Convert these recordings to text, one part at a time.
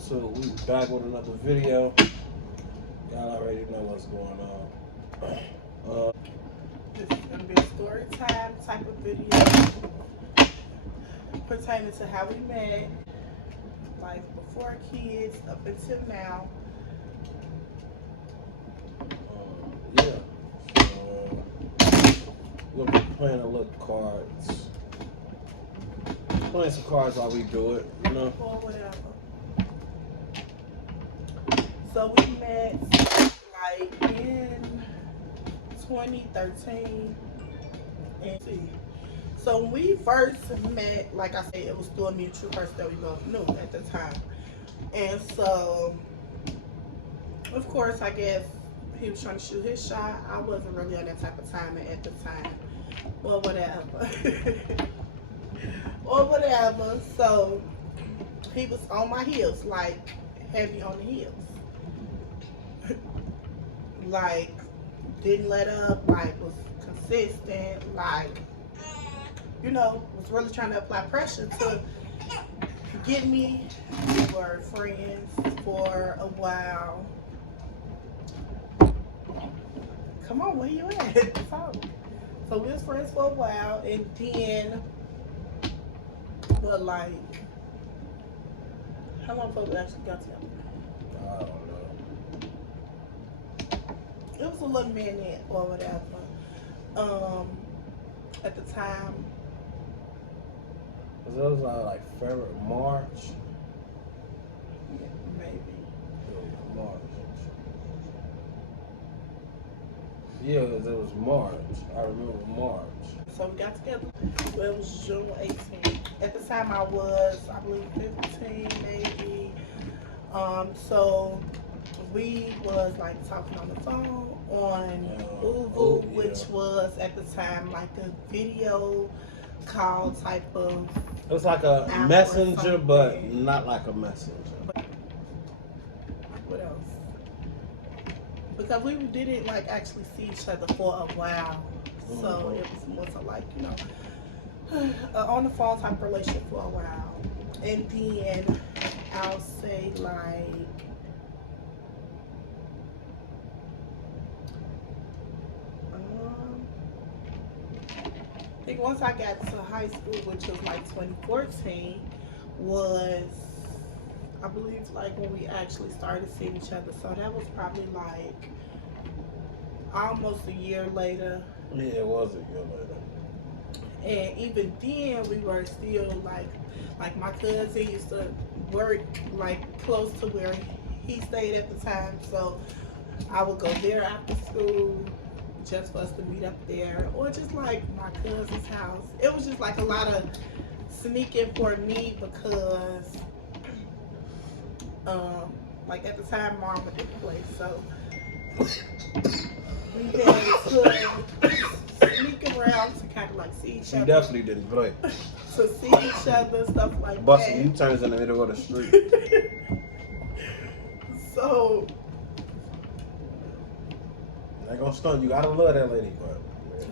YouTube. We back with another video. Y'all already know what's going on. This is going to be a story time type of video pertaining to how we met, like before kids, up until now. Yeah. We'll be playing a little cards. Playing some cards while we do it, you know? Or whatever. So we met like in 2013. And so when we first met, like I said, it was through a mutual person that we both knew at the time. And so, of course, I guess he was trying to shoot his shot. I wasn't really on that type of timing at the time. Or whatever. Or whatever. So he was on my heels, like heavy on the heels. Like didn't let up, like was consistent, like, you know, was really trying to apply pressure to get me. We were friends for a while. Come on, where you at? So we was friends for a while, and then, but like, how long before we actually got together? I don't know. It was a little minute or whatever. At the time. Cause it was like February, March. Yeah, maybe. March. Yeah, it was March. I remember March. So we got together. Well, it was June 18th. At the time I was, I believe, 15 maybe. So we was like talking on the phone on Uvu, which was at the time like a video call type of. It was like a messenger, but not like a messenger. What else? Because we didn't like actually see each other for a while, so it was more so like, you know, on the phone type relationship for a while, and then I'll say like. I think once I got to high school, which was like 2014, was, I believe, like when we actually started seeing each other. So that was probably like almost a year later. Yeah, it was a year later. And even then, we were still like my cousin used to work like close to where he stayed at the time. So I would go there after school, just for us to meet up there, or just like my cousin's house. It was just like a lot of sneaking for me because like at the time Mama didn't play, so we had to sneak around to kind of like see each other. She definitely didn't play. To see each other, stuff like Busting that. U-turns in the middle of the street. So I ain't gonna stunt. You gotta love that lady, but.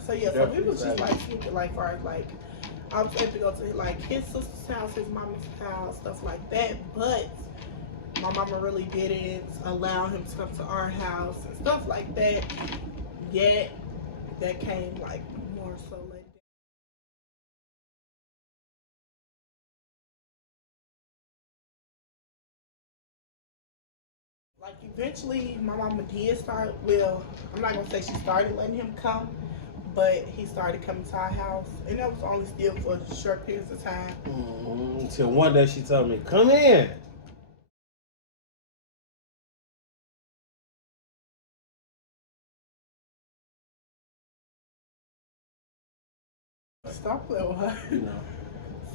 So yeah, so we was just like sneaking, like far as like I was able to go to like his sister's house, his mama's house, stuff like that. But my mama really didn't allow him to come to our house and stuff like that. Yet that came like more so later. Like eventually my mama did start, well, I'm not gonna say she started letting him come, but he started coming to our house, and that was only still for short periods of time. Until one day she told me, "Come in." Stop playing with her. You know.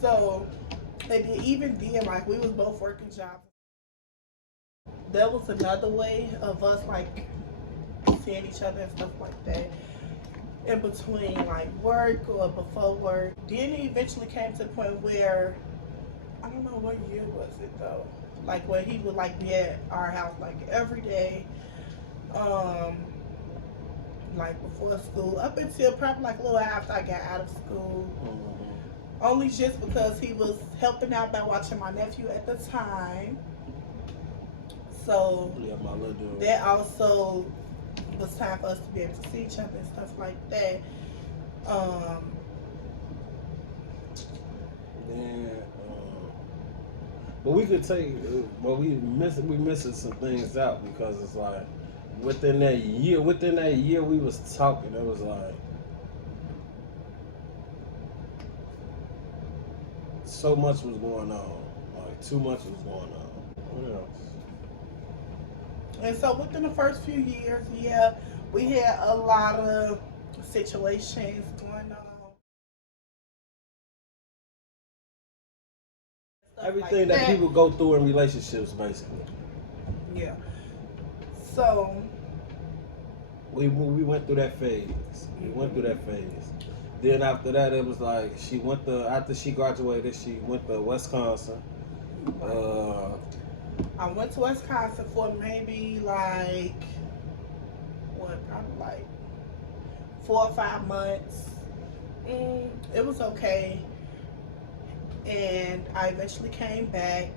So, and then even then, like we was both working jobs. That was another way of us like seeing each other and stuff like that. In between like work or before work. Then it eventually came to the point where, I don't know what year was it though, like where he would like be at our house like every day, like before school, up until probably like a little after I got out of school. Only just because he was helping out by watching my nephew at the time. So Yeah, my little dude. that also was time for us to be able to see each other and stuff like that. Then, but we could take, but we missing some things out because it's like within that year we was talking. It was like so much was going on, like too much was going on. What else? And so within the first few years, yeah, we had a lot of situations going on. Stuff Everything like that people go through in relationships, basically. Yeah. So We went through that phase. We went through that phase. Then after that, it was like after she graduated, she went to Wisconsin. I went to Wisconsin for maybe like probably like 4 or 5 months. It was okay, and I eventually came back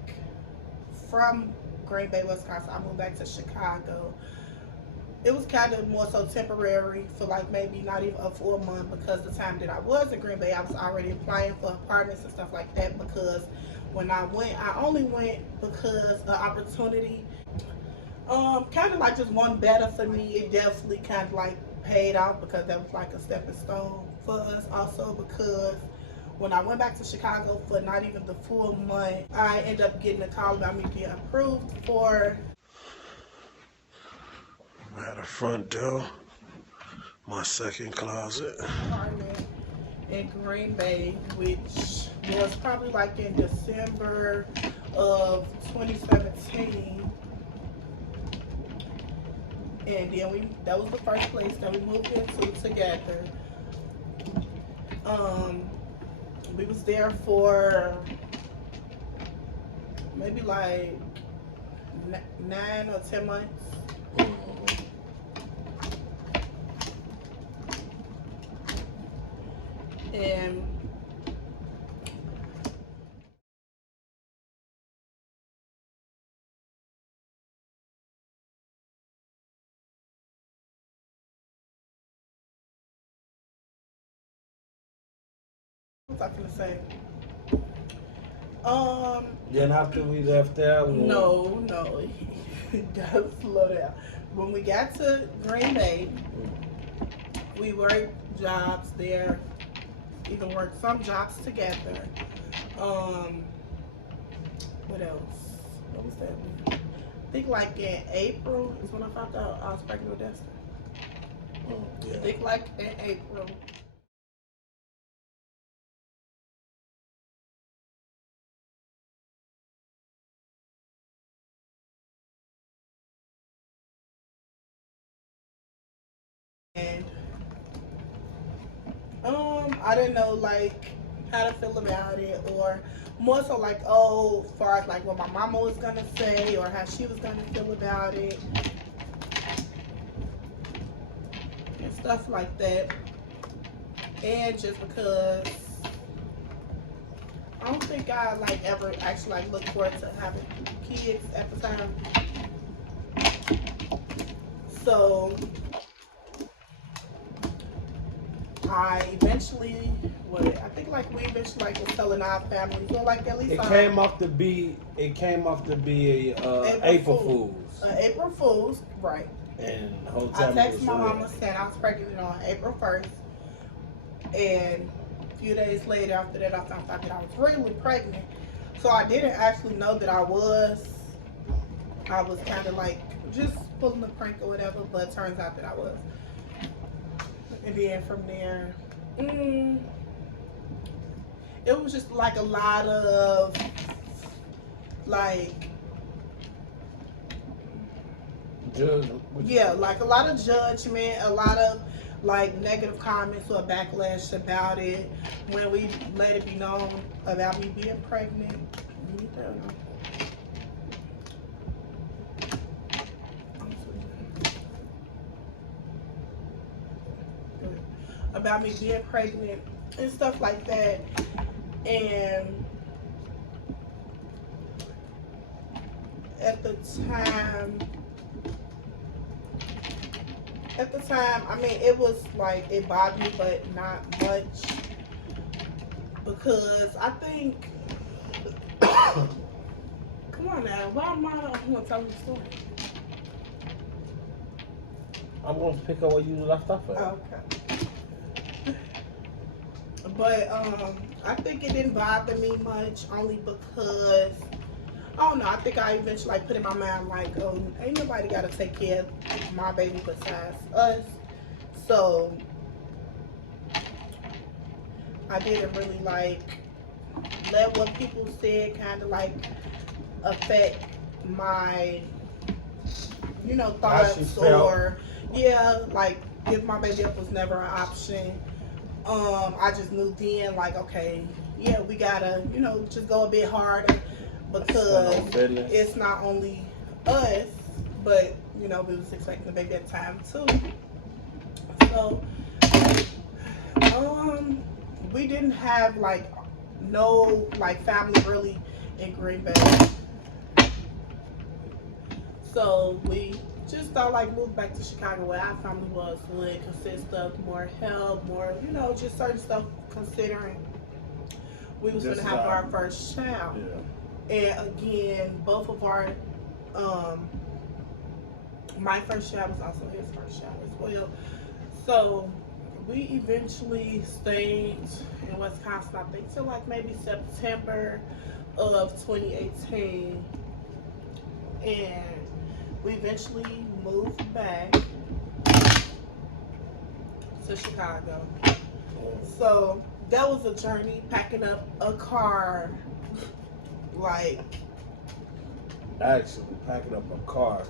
from Green Bay, Wisconsin. I moved back to Chicago. It was kind of more so temporary for like maybe not even a full month, because the time that I was in Green Bay, I was already applying for apartments and stuff like that, because when I went, I only went because the opportunity kind of like just one better for me. It definitely kind of like paid off, because that was like a stepping stone for us. Also because when I went back to Chicago for not even the full month, I ended up getting a call about me being approved for At the front door, my second closet. apartment in Green Bay, which was probably like in December of 2017. And then that was the first place that we moved into together. We was there for maybe like 9 or 10 months. And what was I gonna say? Then after we left there, No, gotta slow down. When we got to Green Bay, we worked jobs there, even worked some jobs together. What else? What was that? I think like in April is when I found out I was pregnant with Dexter. yeah. I think like in April. And I didn't know like how to feel about it, or more so like, as far as like what my mama was gonna say or how she was gonna feel about it and stuff like that. And just because I don't think I like ever actually like looked forward to having kids at the time. So I eventually, I think like we eventually like was telling our family, so like at least It came off to be a April Fool's. April Fool's, right? And the whole I time texted my mama saying I was pregnant on April 1st, and a few days later after that I found out that I was really pregnant. So I didn't actually know that I was kind of like just pulling a prank or whatever, but it turns out that I was. And then from there, it was just like a lot of like, like a lot of judgment, a lot of like negative comments or backlash about it when we let it be known about me being pregnant. About me being pregnant and stuff like that. And at the time, I mean, it was like it bothered me, but not much because I think. Come on now, why am I the one telling the story? I'm gonna pick up where you left off at. Okay. But I think it didn't bother me much only because I don't know. I think I eventually like put in my mind like, oh, ain't nobody got to take care of my baby besides us. So I didn't really like let what people said kind of like affect my, How she thoughts felt. or yeah, like give my baby up was never an option. I just knew then, like, okay, yeah, we gotta, just go a bit harder because Stand on business. it's not only us, but we was expecting a baby at the time too. So, we didn't have like no like family really in Green Bay, so we just thought like move back to Chicago where our family would consist of more help, more just certain stuff considering we was Just gonna have like, our first child. yeah. And again, both of our um my first child was also his first child as well. So we eventually stayed in Wisconsin, I think till like maybe September of 2018. And we eventually moved back to Chicago. So that was a journey packing up a car like Actually, packing up a car,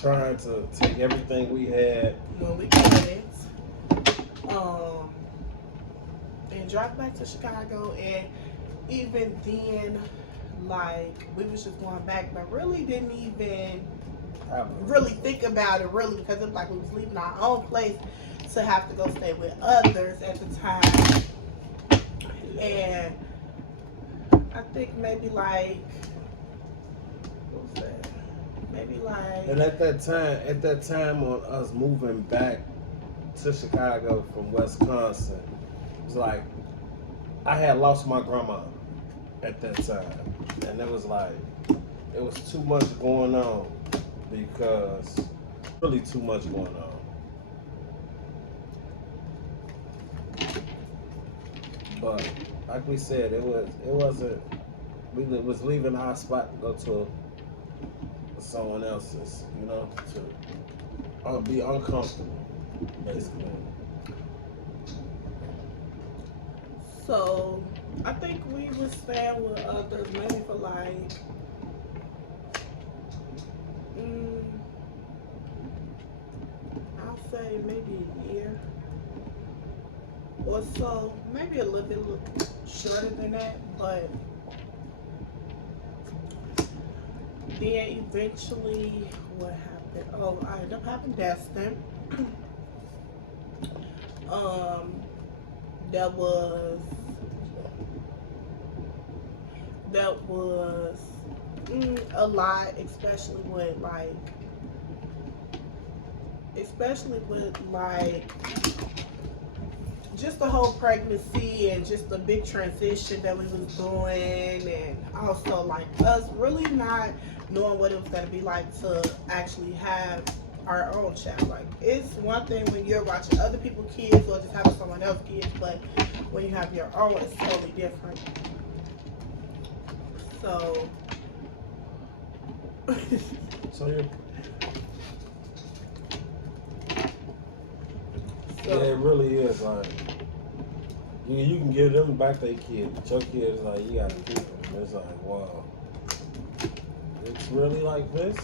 trying to take everything we had. when we couldn't. Um and drive back to Chicago, and even then like we was just going back but really didn't even really think about it really because it was like we was leaving our own place to have to go stay with others at the time. And I think maybe like what was that? Maybe like And at that time on us moving back to Chicago from Wisconsin, it was like I had lost my grandma at that time, and it was like it was too much going on because really too much going on. But like we said, it wasn't. We was leaving our spot to go to someone else's, to be uncomfortable, basically. so I think we was staying with others maybe for like mm, I'll say maybe a year or so, maybe a little bit shorter than that, but then eventually what happened? Oh, I ended up having Destin. um, that was that was a lot, especially with like just the whole pregnancy and just the big transition that we was doing, and also like us really not knowing what it was gonna be like to actually have our own child. Like it's one thing when you're watching other people's kids or just having someone else's kids, but when you have your own, it's totally different. So, So yeah, so it really is like you can give them back their kid, but your kid is like you gotta keep them. It's like wow, it's really like this.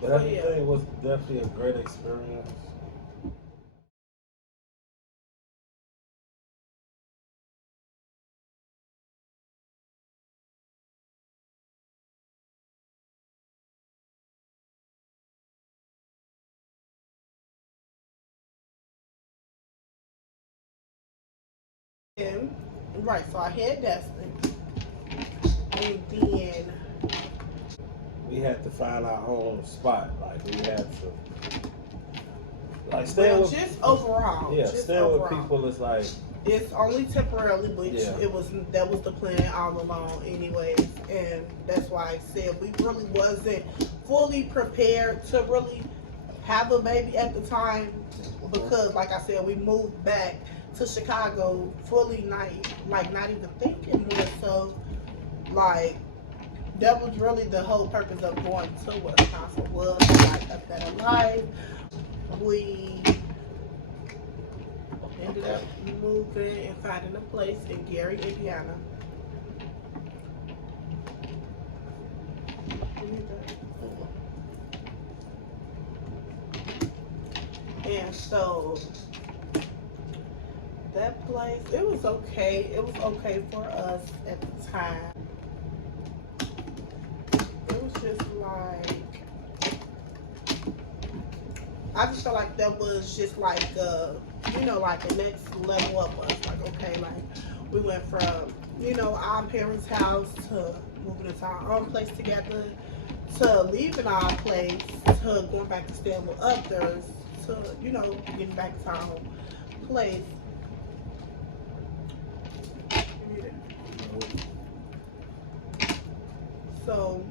But so yeah. everything was definitely a great experience. And, right, so I had Destin. And then we had to find our own spot. Like we had to, like staying with, just overall. yeah, just staying overall. with people is like, it's only temporarily, which yeah. that was the plan all along anyways. And that's why I said we really wasn't fully prepared to really have a baby at the time, because like I said, we moved back to Chicago fully not even thinking more. So like that was really the whole purpose of going to Wisconsin, was like a better life. We ended up moving and finding a place in Gary, Indiana. And so that place, it was okay. It was okay for us at the time. It was just like, I just felt like that was just like like the next level of us. Like, okay, like we went from, our parents' house to moving into our own place together, to leaving our place, to going back to staying with others, to, getting back to our own place. So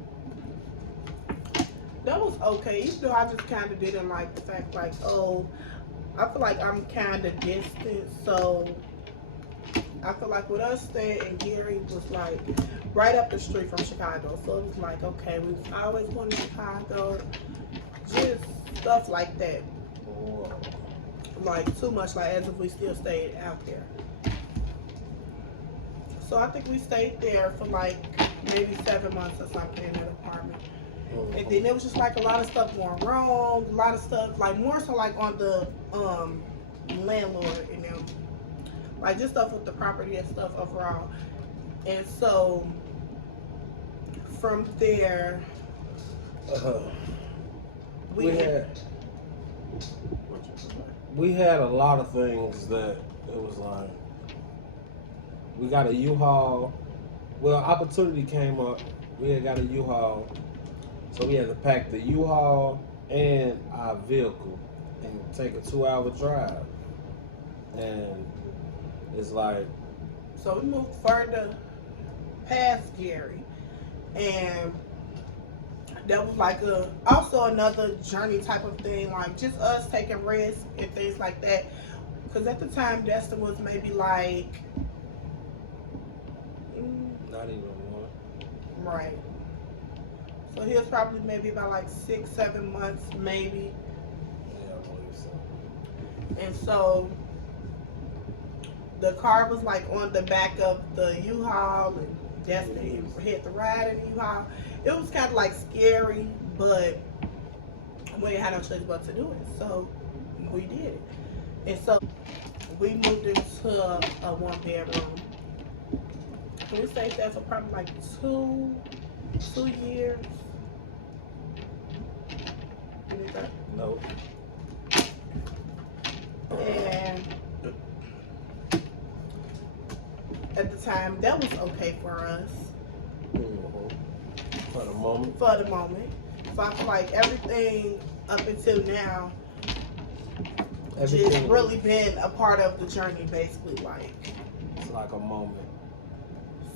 that was okay. Even though I just kind of didn't like the fact, like, oh, I feel like I'm kind of distant. So I feel like with us staying in Gary was like right up the street from Chicago. So it was like, okay, we always going to Chicago. Just stuff like that. Like too much, like as if we still stayed out there. So I think we stayed there for like maybe 7 months or something in that apartment. And then there was just like a lot of stuff going wrong, a lot of stuff like more so like on the landlord and them, like just stuff with the property and stuff overall. And so from there, we had a lot of things that it was like, we got a U-Haul. Well, opportunity came up. We had got a U-Haul, so we had to pack the U-Haul and our vehicle and take a 2-hour drive. And it's like, so we moved further past Gary, and that was like also another journey type of thing, like just us taking risks and things like that. Because at the time, Destin was maybe like not even one. Right. So he was probably maybe about like 6-7 months, maybe. Yeah, I believe so. And so the car was like on the back of the U-Haul, and Destin hit the ride in the U-Haul. It was kind of like scary, but we didn't have no choice but to do it. So we did it. And so we moved into a 1-bedroom. We stayed there for probably like 2 years. No. And at the time, that was okay for us. For the moment. For the moment. So I feel like everything up until now just really been a part of the journey, basically. Like, it's like a moment.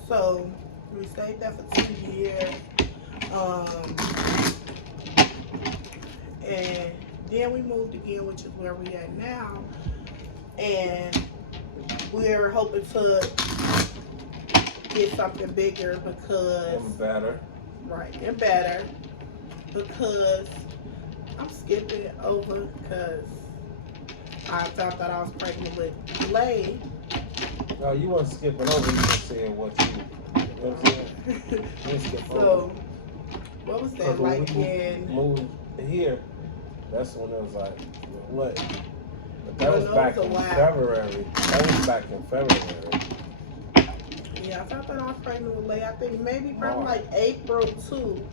So we stayed there for 2 years. And then we moved again, which is where we at now. And we're hoping to get something bigger because... And better. Right, and better. Because I'm skipping it over because I found out I was pregnant with Lay. No, you weren't skipping over, you just saying what you know what I'm saying? So, what was that like in... moved here, that's when it was like, what? But that was back in February. That was back in February. Yeah, I found out I was pregnant with Lay. I think maybe probably like April 2.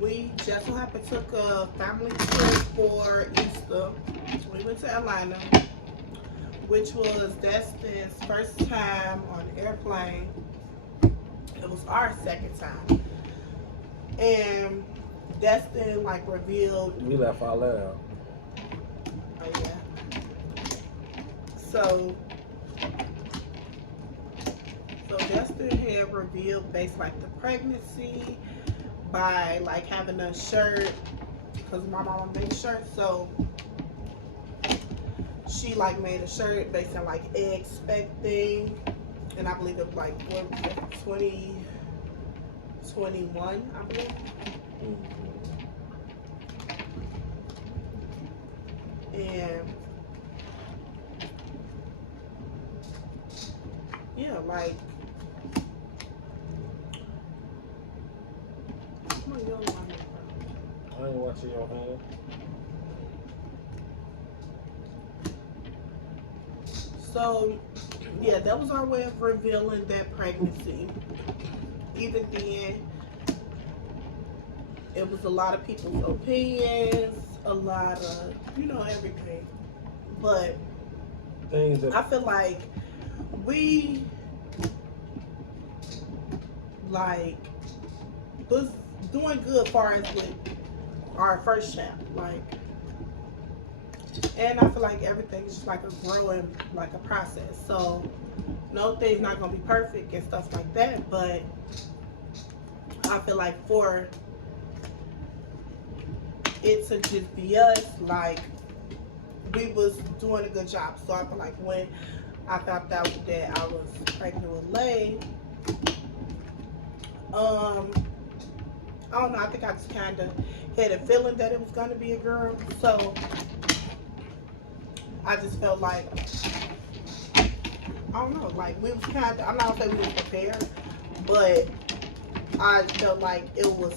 We just so happened took a family trip for Easter. We went to Atlanta, which was Destin's first time on an airplane. It was our second time. And Destin like revealed. We left all that out. Oh yeah. So Destin had revealed based like the pregnancy by like having a shirt, because my mama makes shirts, so she like made a shirt based on like expecting, and I believe it was like 2021, I believe. And yeah, like I ain't watching your hand. So yeah, that was our way of revealing that pregnancy. Even then, it was a lot of people's opinions, a lot of, everything. But Things that I feel like we like was doing good far as with our first child, like, and I feel like everything's just like a growing, like a process. So no thing's not gonna be perfect and stuff like that, but I feel like for it to just be us, like, we was doing a good job. So I feel like when I found out that I was pregnant with Lay, I don't know, I think I just kind of had a feeling that it was going to be a girl. So I just felt like, I don't know, like we was kind of, I'm not going to say we was prepared, but I felt like it was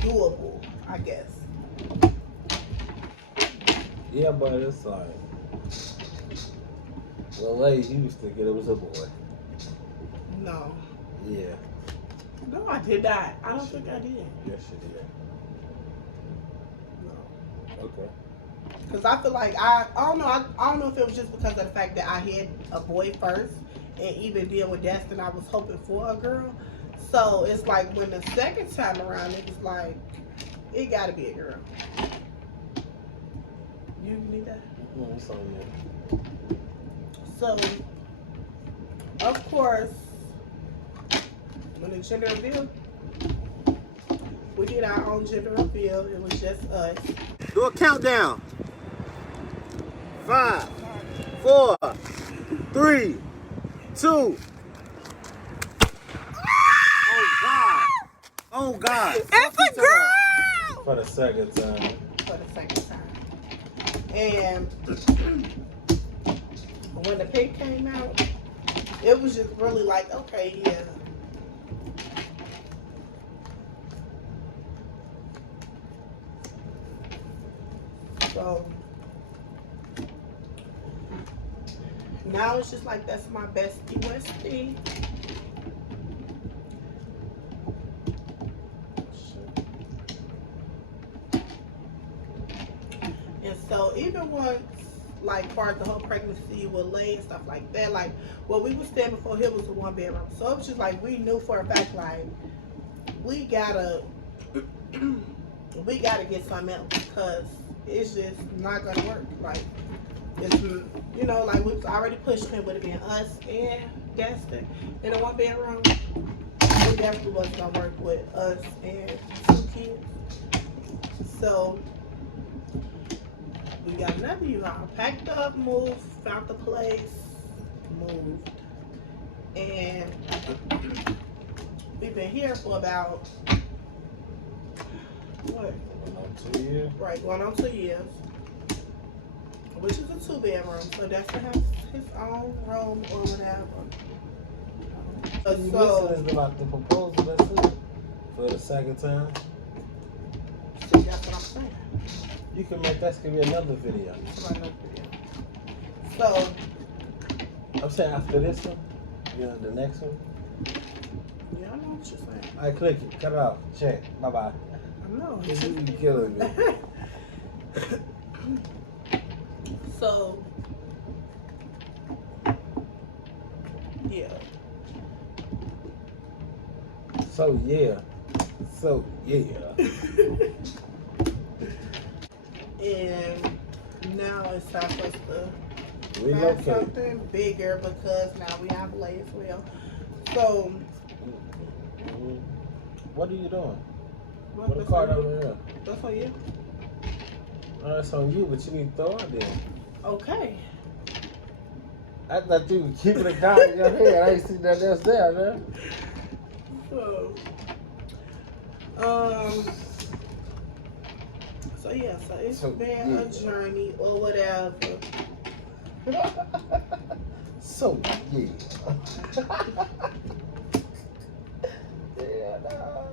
doable, I guess. Yeah, but it's like, well, ladies used to get it was a boy. No. Yeah. No, I did not. I don't think I did. Yes, you did. No. Okay. Because I feel like, I don't know, I don't know if it was just because of the fact that I had a boy first, and even then with Destin, I was hoping for a girl. So it's like when the second time around, it was like, it got to be a girl. You need that? Mm-hmm, it's on you. So, of course, when the gender reveal, we did our own gender reveal. It was just us. Do a countdown. 5, 4, 3, 2. Oh God. It's a girl! For the second time. For the second time. And when the pig came out, it was just really like, okay, yeah. So now it's just like, that's my bestie Westie. And so even once, like, far as the whole pregnancy with Lay and stuff like that, like, what we was staying before here was a 1-bedroom. So it was just like, we knew for a fact, like, we gotta get something else, because it's just not gonna work. Like, it's, like, we was already pushing, it would have been us and Destin in a 1-bedroom. It definitely wasn't gonna work with us and 2 kids. So we got another U-Haul, packed up, moved, found the place, moved, and we've been here for about, what? Going on 2 years. Right, going on 2 years, which is a 2-bedroom, so that's to have his own room or whatever. You missing is like the proposal, that's it. For the second time. So that's what I'm saying. You can make that's gonna be another video. So I'm saying after this one, the next one. Yeah, I know what you're saying. I click it. Cut it off. Check. Bye bye. I know. You be killing me. So, yeah. So yeah. So yeah. And now it's time for us to find Relocate. something bigger because now we have Lay as well. So, Mhm. What are you doing? what What a card over there? That's on you. That's on you, but you need to throw it there. Okay. I thought you were keeping it down in your head. I ain't see that else there, man. So, so yeah, so it's So, been yeah. a journey or whatever. So yeah. Yeah, no.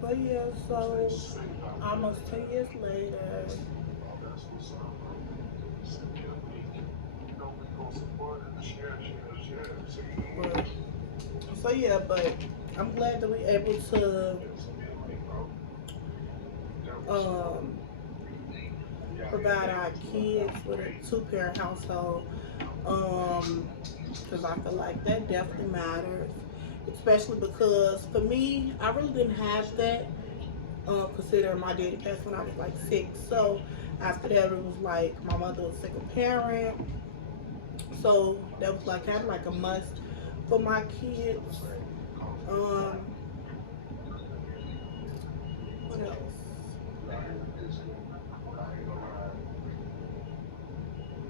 But yeah, so almost 10 years later. But, so yeah, but I'm glad that we're able to provide our kids with a two-parent household. Because I feel like that definitely matters, especially because for me, I really didn't have that. Considering my daddy passed when I was like 6, so after that it was like my mother was a single parent, so that was like kind of like a must for my kids. Um, what else?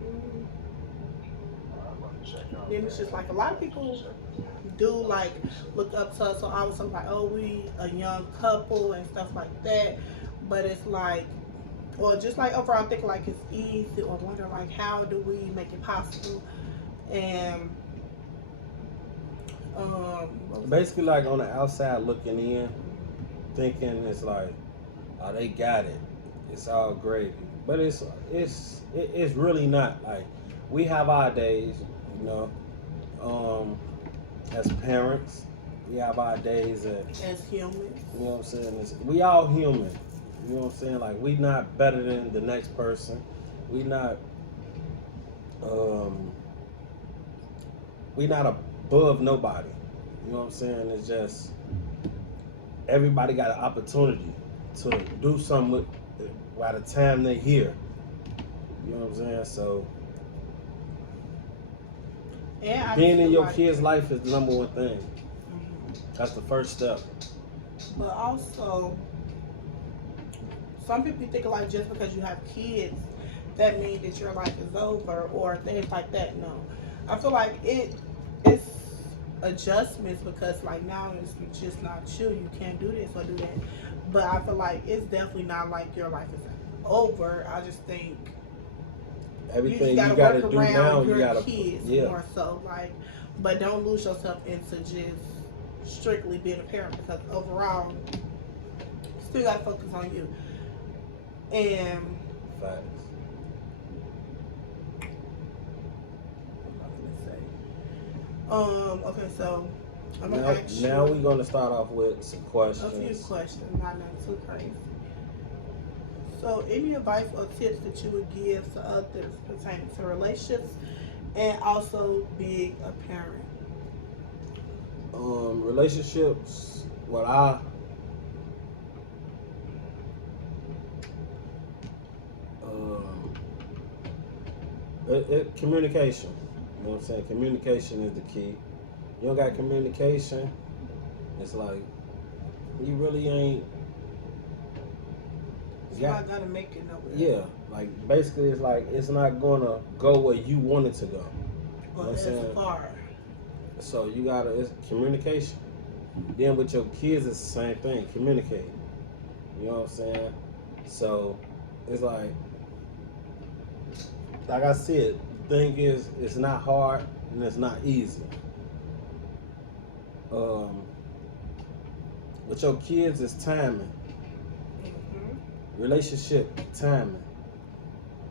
Mm, Then it's just like a lot of people do like look up to us, so I was like, oh, we a young couple and stuff like that, but it's like, or just like overall think like it's easy, or wonder like how do we make it possible. And what was Basically, like on the outside looking in, thinking it's like, oh, they got it. It's all gravy, but it's really not. Like we have our days, you know. As parents, we have our days that, as humans. you know what I'm saying. We all human. You know what I'm saying. Like we not better than the next person. We not um, we not above nobody. You know what I'm saying. It's just everybody got an opportunity to do something with by the time they here. You know what I'm saying. So And I being just in feel your like, kid's life is the number one thing. Mhm. That's the first step. But also, some people think like just because you have kids, that means that your life is over or things like that. No, I feel like it's adjustments because like now it's just not you. You can't do this or do that. But I feel like it's definitely not like your life is over. I just think Everything you you just gotta work do around now, your you gotta kids yeah. more so, like, but don't lose yourself into just strictly being a parent because overall, you still gotta focus on you. And Facts. what was I gonna say? Okay, so I'm gonna ask Now you we're gonna start off with some questions. a few questions, not nothing too crazy. So, any advice or tips that you would give to others pertaining to relationships and also being a parent? Relationships. Um, communication. You know what I'm saying? Communication is the key. You don't got communication, it's like you really ain't. It's not gonna make it nowhere. Yeah, like basically, it's like it's not gonna go where you want it to go. You know Or what I'm as saying? far. So you gotta, it's communication. Then with your kids, it's the same thing. Communicate. You know what I'm saying? So it's like I said, the thing is, it's not hard and it's not easy. With your kids, it's timing. Mm-hmm. Relationship, timing.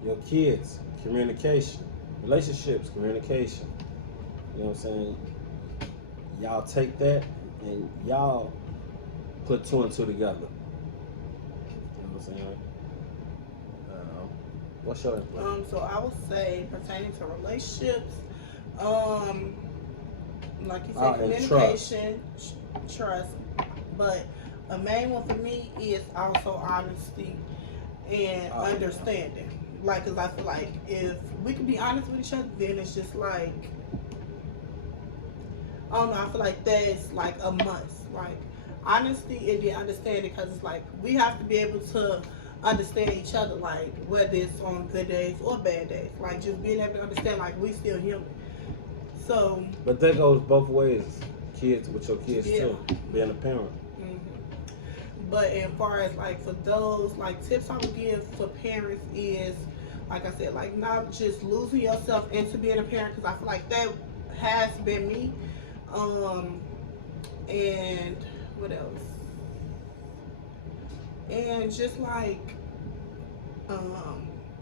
Your kids, communication. Relationships, communication. You know what I'm saying? Y'all take that and y'all put two and two together. You know what I'm saying? What's your input? So I would say pertaining to relationships, like you said, And communication, trust. But a main one for me is also honesty and understanding. Like, cause I feel like if we can be honest with each other, then it's just like, I don't know. I feel like that's like a must. Like honesty and then understanding, because it's like we have to be able to understand each other, like whether it's on good days or bad days. Like just being able to understand, like we still human. So. But that goes both ways. Kids with your kids Yeah. too. Being a parent. But as far as like for those like tips I would give for parents is, like I said, like not just losing yourself into being a parent, because I feel like that has been me. And what else? And just like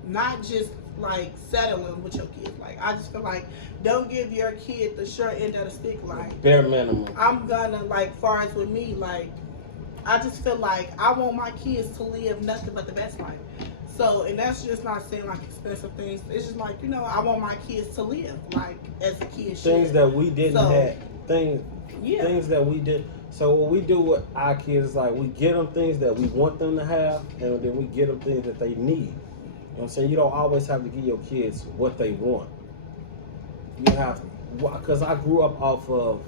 not just like settling with your kids. Like I just feel like don't give your kid the short end of the stick. Like Bare minimum. I'm gonna like, far as with me, like I just feel like I want my kids to live nothing but the best life. So, and that's just not saying like expensive things. It's just like, you know, I want my kids to live like as a kid should. Things that we didn't have. Yeah. Things that we did. So what we do with our kids is like we get them things that we want them to have, and then we get them things that they need. You know what I'm saying? You don't always have to give your kids what they want. You have, because I grew up off of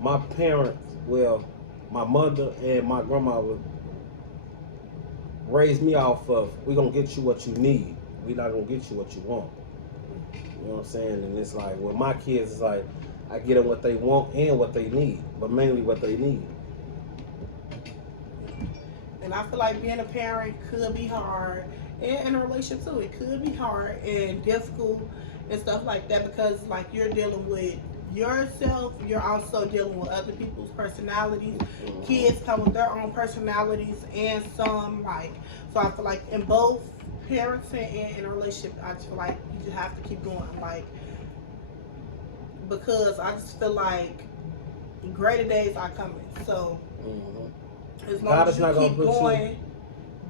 my parents. Well, my mother and my grandma raised me off of, we gonna get you what you need. We not gonna get you what you want. You know what I'm saying? And it's like with my kids, it's like I get them what they want and what they need, but mainly what they need. And I feel like being a parent could be hard, and in a relationship too, it could be hard and difficult and stuff like that, because like you're dealing with yourself, you're also dealing with other people's personalities. Kids come with their own personalities, and some like, so I feel like in both parenting and in a relationship, I just feel like you just have to keep going, like, because I just feel like greater days are coming. So as long as you keep going,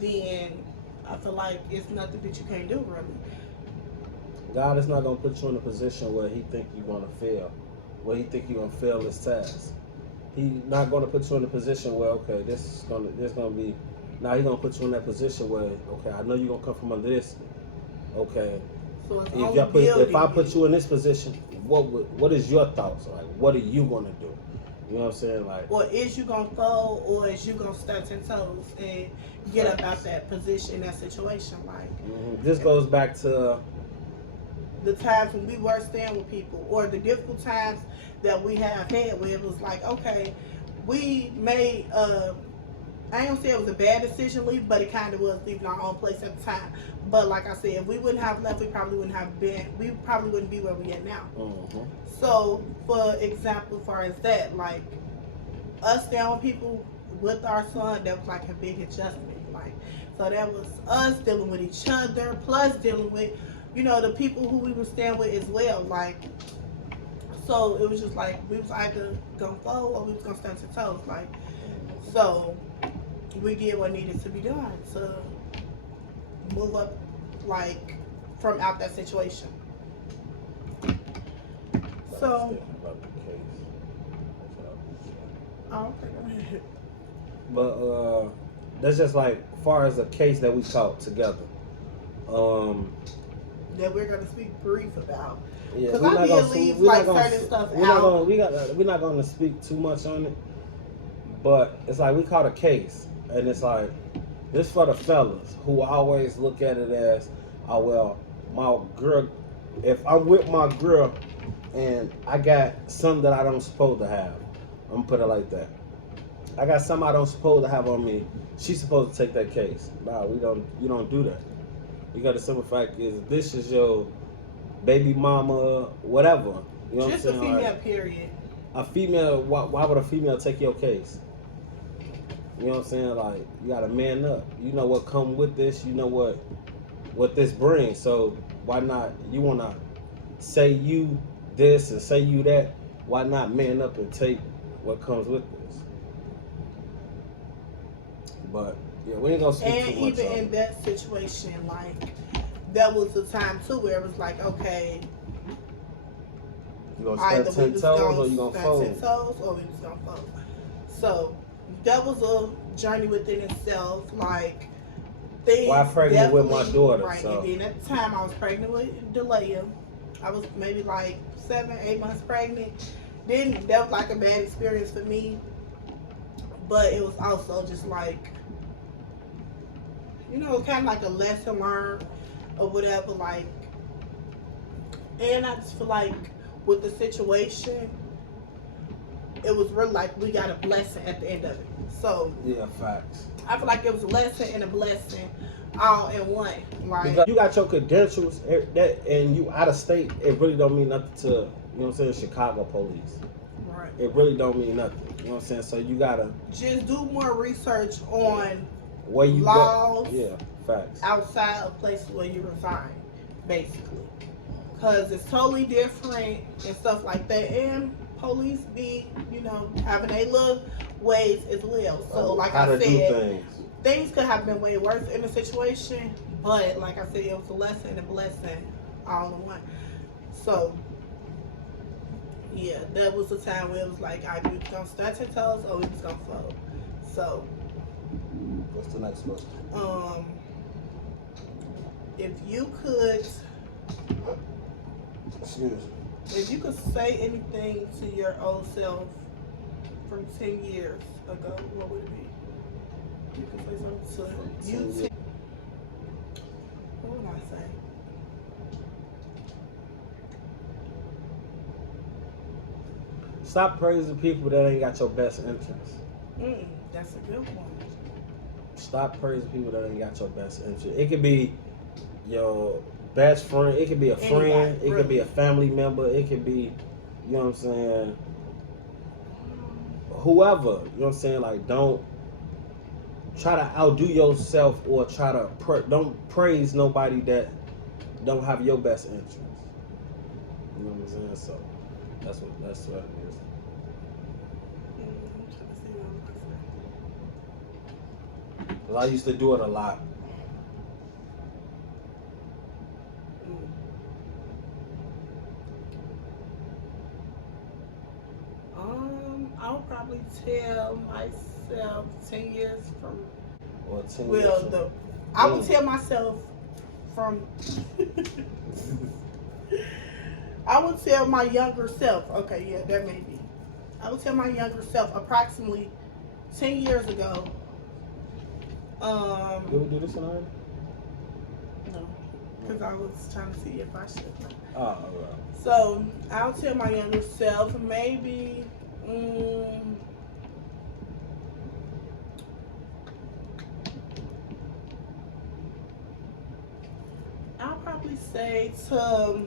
then I feel like it's nothing that you can't do, really. God is not gonna put you in a position where He think you gonna fail, where He think you gonna fail this task. He not gonna put you in a position where, okay, this gonna be. Now He gonna put you in that position where, okay, I know you gonna come from under this. Okay, So it's if I put you in this position, what is your thoughts? Like, what are you gonna do? You know what I'm saying? Like, or is you gonna fold, or is you gonna stand 10 toes and get up out that position, that situation? Like, this goes back to the times when we were staying with people, or the difficult times that we have had, where it was like, okay, we made I don't say it was a bad decision leaving, but it kind of was, leaving our own place at the time. But like I said, if we wouldn't have left, we probably wouldn't be where we at now. So, for example, as far as that, like us staying with people with our son, that was like a big adjustment. Like, so that was us dealing with each other, plus dealing with, you know, the people who we were staying with as well. Like, so it was just like we was either gonna fold or we was gonna stand 10 toes. Like, so we did what needed to be done to move up, like, from out that situation. So, oh, okay, go ahead. But that's just like far as a case that we caught together. That we're gonna speak brief about. Yeah, Because I did leave like certain stuff out. We're not gonna speak too much on it. But it's like we caught a case, and it's like this for the fellas who always look at it as, oh well, my girl. If I'm with my girl and I got something that I don't supposed to have, I'm gonna put it like that. I got something I don't supposed to have on me. She's supposed to take that case. Nah, we don't. You don't do that. You got the simple fact is this is your baby mama, whatever. You know Just what I'm saying? a female, like, period. a female. Why would a female take your case? You know what I'm saying? Like, you gotta man up. You know what come with this. You know what this brings. So why not? You wanna say you this and say you that. Why not man up and take what comes with this? But yeah, we ain't gonna speak And too much even on in it. that situation, like, there was a time too where it was like, okay, You gonna either stand we 10 was toes or gonna you gonna stand fold? 10 toes or we was gonna fold. So that was a journey within itself. Like, things Well, I'm pregnant with my definitely- daughter, right. so. And then at the time I was pregnant with Delia. I was maybe like 7-8 months pregnant. Then that was like a bad experience for me, but it was also just like, you know, kind of like a lesson learned or whatever. Like, and I just feel like with the situation, it was really like we got a blessing at the end of it. So Yeah, facts. I feel like it was a lesson and a blessing all in one. Like, Because you got your credentials that, and you out of state, it really don't mean nothing to, you know what I'm saying, Chicago police. right. It really don't mean nothing. You know what I'm saying? So you gotta Just do more research on where you laws go. Yeah, facts. outside of places where you reside, basically. Because it's totally different and stuff like that. And police be, you know, having their little ways as well. So, like how I to do said, things. things could have been way worse in the situation. But, like I said, it was a lesson and a blessing all in one. So, yeah, that was the time where it was like, either we was going to stand 10 toes or we was going to fold. So, What's the next question? if you could, Excuse me. if you could say anything to your old self from 10 years ago, what would it be? You could say something to you. What would I say? Stop praising people that ain't got your best interest. That's a good one. Stop praising people that ain't got your best interest. It could be your best friend. It could be a friend. Anybody, It could be really. a family member. It could be, you know what I'm saying, whoever. You know what I'm saying? Like, don't try to outdo yourself or try to don't praise nobody that don't have your best interest. You know what I'm saying? So that's what it is. I'm trying to see what I'm gonna say. 'Cause I used to do it a lot. I'll probably tell myself 10 years from. Or 10 Well, years I would tell myself from. I would tell my younger self. Okay, yeah, that may be. I would tell my younger self approximately 10 years ago. Did we do this one already? No, because I was trying to see if I should. Oh, all right. So I'll tell my younger self maybe. I'll probably say to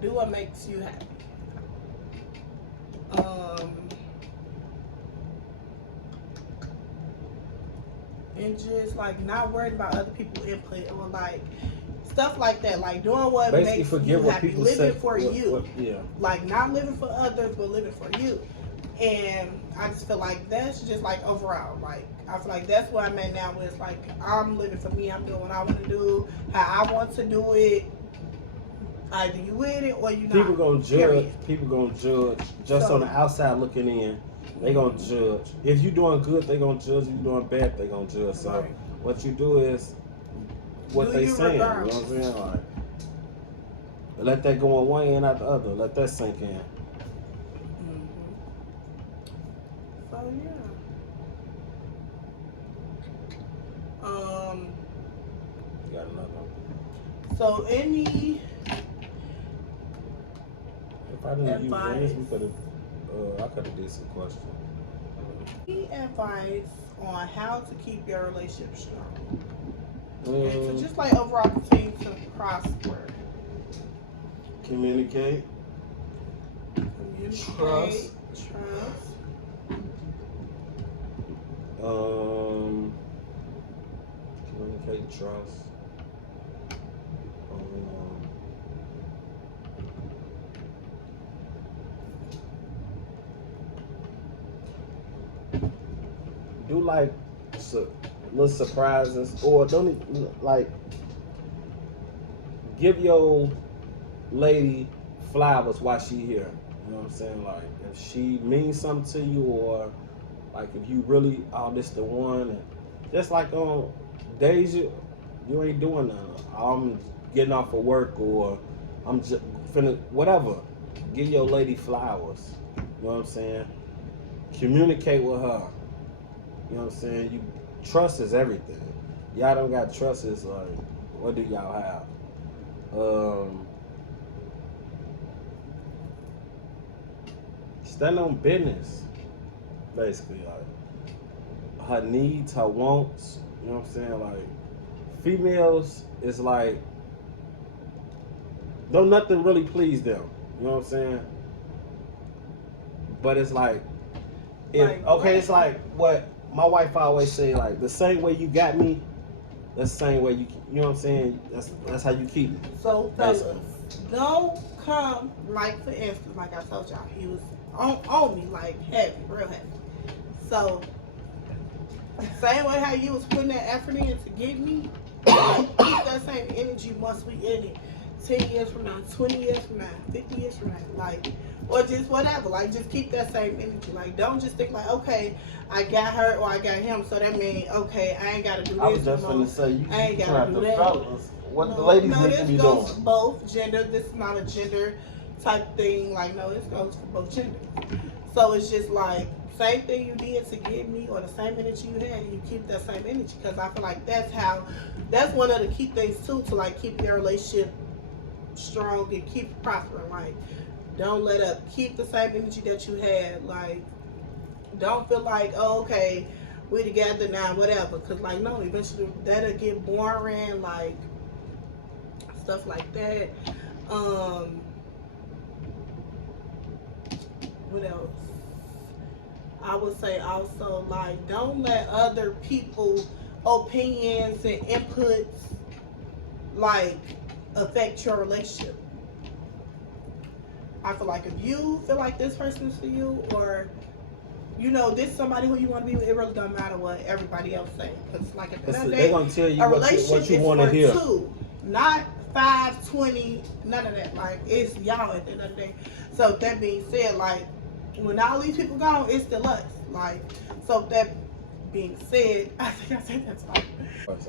do what makes you happy. And just like not worried about other people's input or like stuff like that. Like doing what Basically, makes forget you what happy, people living say. for you. Yeah. Like not living for others, but living for you. And I just feel like that's just like overall. Like I feel like that's where I'm at now. Where it's like I'm living for me. I'm doing what I want to do, how I want to do it. Either you with it or you not. People gonna judge. Period. People gonna judge just So- on the outside looking in. They gonna judge. If you doing good, they gonna judge. If you doing bad, they gonna judge. So Right. what you do is what Do they you saying. regardless. You know what I'm saying? Like, let that go on one end, out the other. Let that sink in. So yeah. You got another one. So any If I didn't use advice? this, we could have. I could have did some questions. advice on how to keep your relationship strong and to Mm, just like overall continue to prosper. communicate. Communicate. Trust. Communicate, trust. Do like little surprises, or don't even, like, give your lady flowers while she here. You know what I'm saying? Like, if she means something to you, or like if you really, oh, this the one, and just like on days you ain't doing nothing. I'm getting off of work, or I'm just finna whatever. Give your lady flowers. You know what I'm saying? Communicate with her. You know what I'm saying? Trust is everything. Y'all don't got trust, is like, what do y'all have? Stand on business, basically. Like her needs, her wants. You know what I'm saying? Like, females is like, don't nothing really please them. You know what I'm saying? But it's like, it's like what my wife always say, like, the same way you got me, that's the same way you know what I'm saying? That's how you keep me. So fellas, don't come, like, for instance, like I told y'all, he was on me, like, heavy, real heavy. So same way how you was putting that effort in to get me, like, keep that same energy once we in it. 10 years from now, 20 years from now, 50 years from now, like, or just whatever, like, just keep that same energy. Like, don't just think like, okay, I got her or I got him, so that means, okay, I ain't gotta do this. I was just gonna say, you I ain't gotta do that. Fellas, what the ladies need to be doing. For both gender. This is not a gender type thing. Like, no, this goes for both genders. So it's just like, same thing you did to get me, or the same energy you had, you keep that same energy. Because I feel like that's one of the key things too, to like keep your relationship strong and keep prospering. Like, don't let up. Keep the same energy that you had. Like, don't feel like, oh, okay, we together now, whatever. Because, like, no, eventually that'll get boring, like, stuff like that. What else? I would say also, like, don't let other people's opinions and inputs, like, affect your relationship. I feel like if you feel like this person is for you, or, you know, this is somebody who you want to be with, it really don't matter what everybody else say. Because, like, at the end of the day, they're going to tell you what you want to hear. Two, not 5, 20, none of that. Like, it's y'all at the end of the day. So, that being said, like, when all these people gone, it's still us. Like, so that being said, I think I said that twice.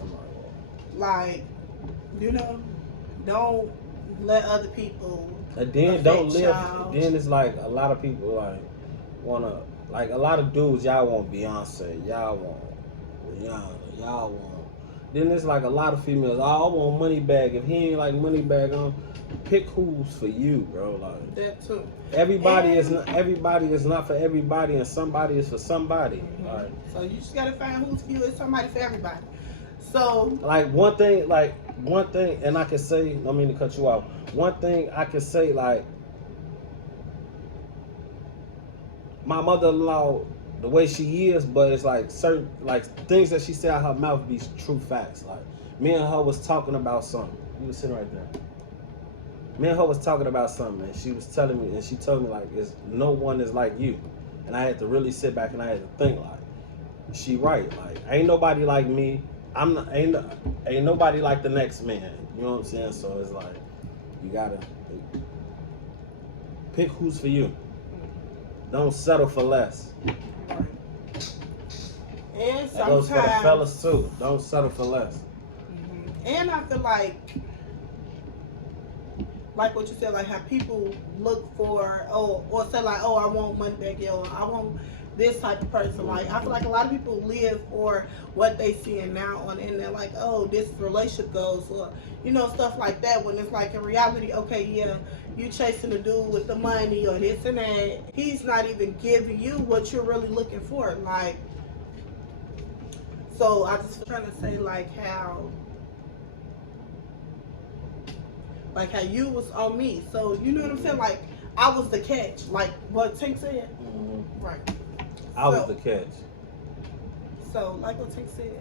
Like, you know, don't let other people. And then don't live. Then it's like a lot of people like wanna, like, a lot of dudes, y'all want Beyonce, y'all want Rihanna, y'all want. Then it's like a lot of females, I want Moneybag. If he ain't like Moneybag, pick who's for you, bro. Like that too. Everybody is not for everybody, and somebody is for somebody. Mm-hmm. Right. So you just gotta find who's for you. It's somebody for everybody. So like one thing, and I can say, I don't mean to cut you off. One thing I can say, like, my mother-in-law, the way she is, but it's like certain, like, things that she said out her mouth be true facts. Like, me and her was talking about something. You was sitting right there. Me and her was talking about something, and she was telling me, and she told me, like, no one is like you. And I had to really sit back and I had to think, like, she right. Like, ain't nobody like me. Ain't nobody like the next man. You know what I'm saying? So it's like, you gotta pick who's for you. Don't settle for less. And that goes for the fellas too. Don't settle for less. Mm-hmm. And I feel like what you said, like how people look for, or say like, I want money back, I want this type of person. Like, I feel like a lot of people live for what they seeing now on the internet, like, this relationship goes, or, you know, stuff like that, when it's like in reality, okay, yeah, you chasing the dude with the money or this and that. He's not even giving you what you're really looking for. Like, so I just trying to say, like how you was on me. So, you know what I'm saying? Like, I was the catch, like what Tink said. Mm-hmm. Right. I was So- the catch. So, like what Tink said.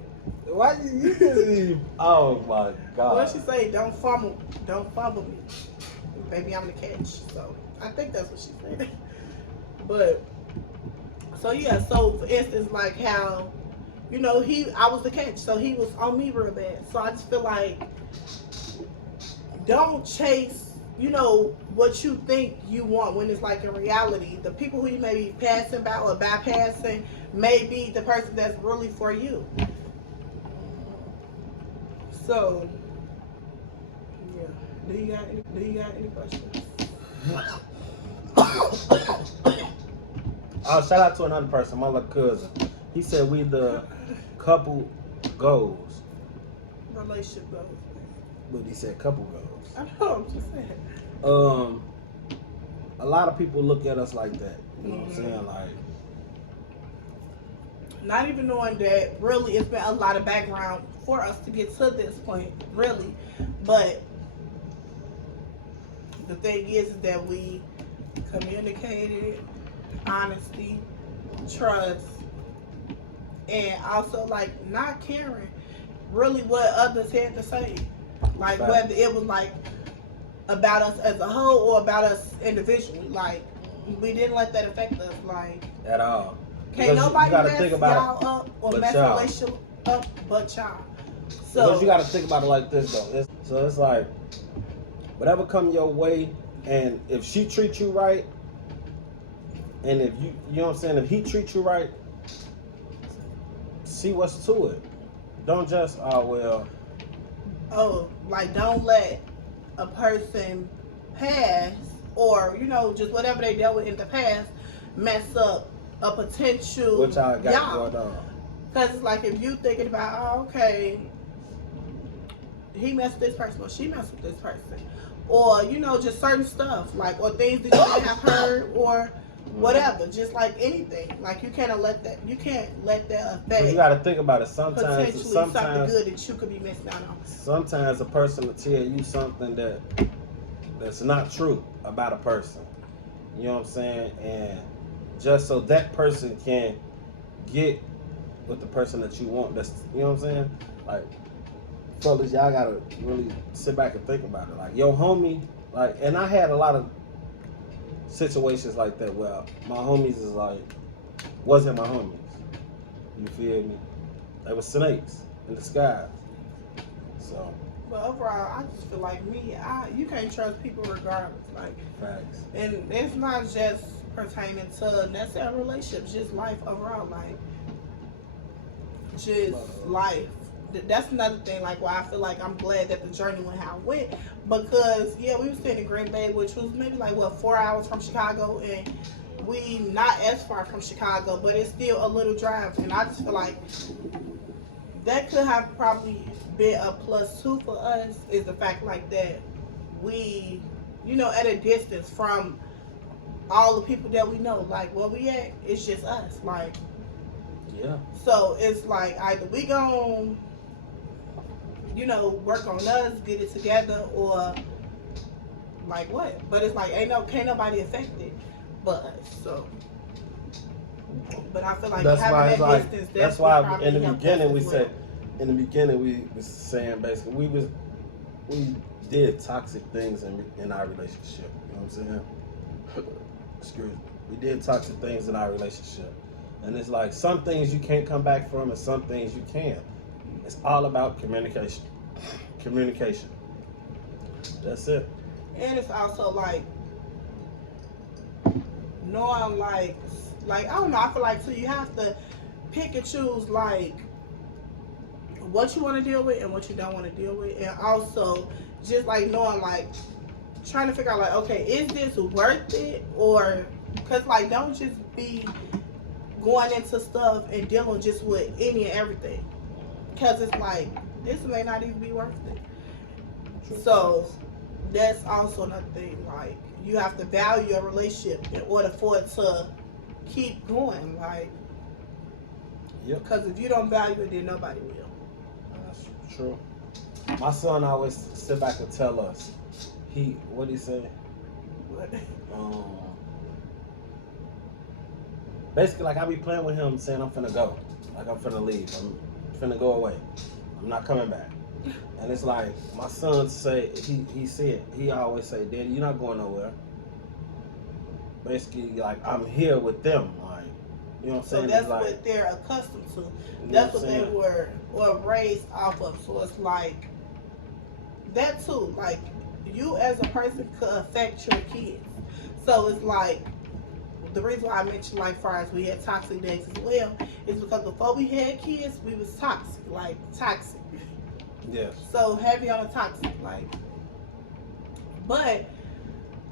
Why you didn't even? Oh my God. What she say? Don't fumble me, baby. I'm the catch. So I think that's what she said. But so yeah. So for instance, like how, you know, I was the catch, so he was on me real bad. So I just feel like don't chase, you know, what you think you want when it's like in reality. The people who you may be passing by or bypassing may be the person that's really for you. So, yeah. Do you got any questions? Oh, shout out to another person, my little cousin. He said we the couple goals, Relationship goals. but he said couple goals. I know, I'm just saying. A lot of people look at us like that. You know what I'm Mhm. saying? Like, Not even knowing that really it's been a lot of background for us to get to this point, really. But the thing is that we communicated, honesty, trust, and also like not caring really what others had to say. Like Facts. whether it was like about us as a whole or about us individually. Like we didn't let that affect us. Like at all. can't Because nobody you gotta mess think about y'all up or but mess y'all. a relationship up but y'all. So Because you got to think about it like this, though. So it's like, whatever come your way, and if she treats you right, and if you know what I'm saying, if he treats you right, see what's to it. Don't just, like don't let a person pass or, you know, just whatever they dealt with in the past mess up a potential what y'all got y'all. going on. Because it's like if you thinking about, oh, okay, he messed with this person or she messed with this person, or, you know, just certain stuff, like, or things that you may have heard or whatever, just like anything. Like you can't let that But affect you got to think about it. potentially something Sometimes good that you could be missing out on. Sometimes a person will tell you something that's not true about a person. You know what I'm saying? And just so that person can get with the person that you want. That's, you know what I'm saying? Like, fellas, y'all gotta really sit back and think about it. Like, your homie, like, and I had a lot of situations like that where my homies is like, wasn't my homies. You feel me? They were snakes in disguise. So, But overall, I just feel like you can't trust people regardless. Like, facts. and it's not just pertaining to necessarily relationships, just life overall. Like, just life. That's another thing. Like, why I feel like I'm glad that the journey went how it went, because yeah, we were staying in Green Bay, which was maybe like 4 hours from Chicago, and we not as far from Chicago, but it's still a little drive. And I just feel like that could have probably been a +2 for us, is the fact like that we, you know, at a distance from all the people that we know. Like where we at, it's just us. Like, Yeah. so it's like either we gon', you know, work on us, get it together, or like what? But it's like can't nobody affect it but us. So, but I feel like That's having why that it's like, distance, that's what why probably in the helped us beginning as we well. said, we was saying basically we did toxic things in our relationship. You know what I'm saying? Excuse me. We did toxic things in our relationship. And it's like some things you can't come back from and some things you can. It's all about communication. Communication. That's it. And it's also like knowing like I don't know, I feel like, so you have to pick and choose like what you want to deal with and what you don't want to deal with, and also just like knowing, like trying to figure out like, okay, is this worth it? Or because like don't just be going into stuff and dealing just with any and everything, because it's like this may not even be worth it. So that's also another thing. Like you have to value your relationship in order for it to keep going. Like, Yep. because if you don't value it, then nobody will. That's true. My son always sit back and tell us, what did he say? What? Basically, like I be playing with him, saying I'm finna go, like I'm finna leave, I'm finna go away, I'm not coming back. And it's like my son say he always say, Daddy, you're not going nowhere. Basically, like I'm here with them, like you know what I'm So saying. that's It's like, what they're accustomed to. you know That's what what I'm they saying? were raised off of. So it's like that too. Like you as a person could affect your kids. So it's like the reason why I mentioned like far as we had toxic days as well is because before we had kids we was toxic. Yes. So heavy on the toxic, like. But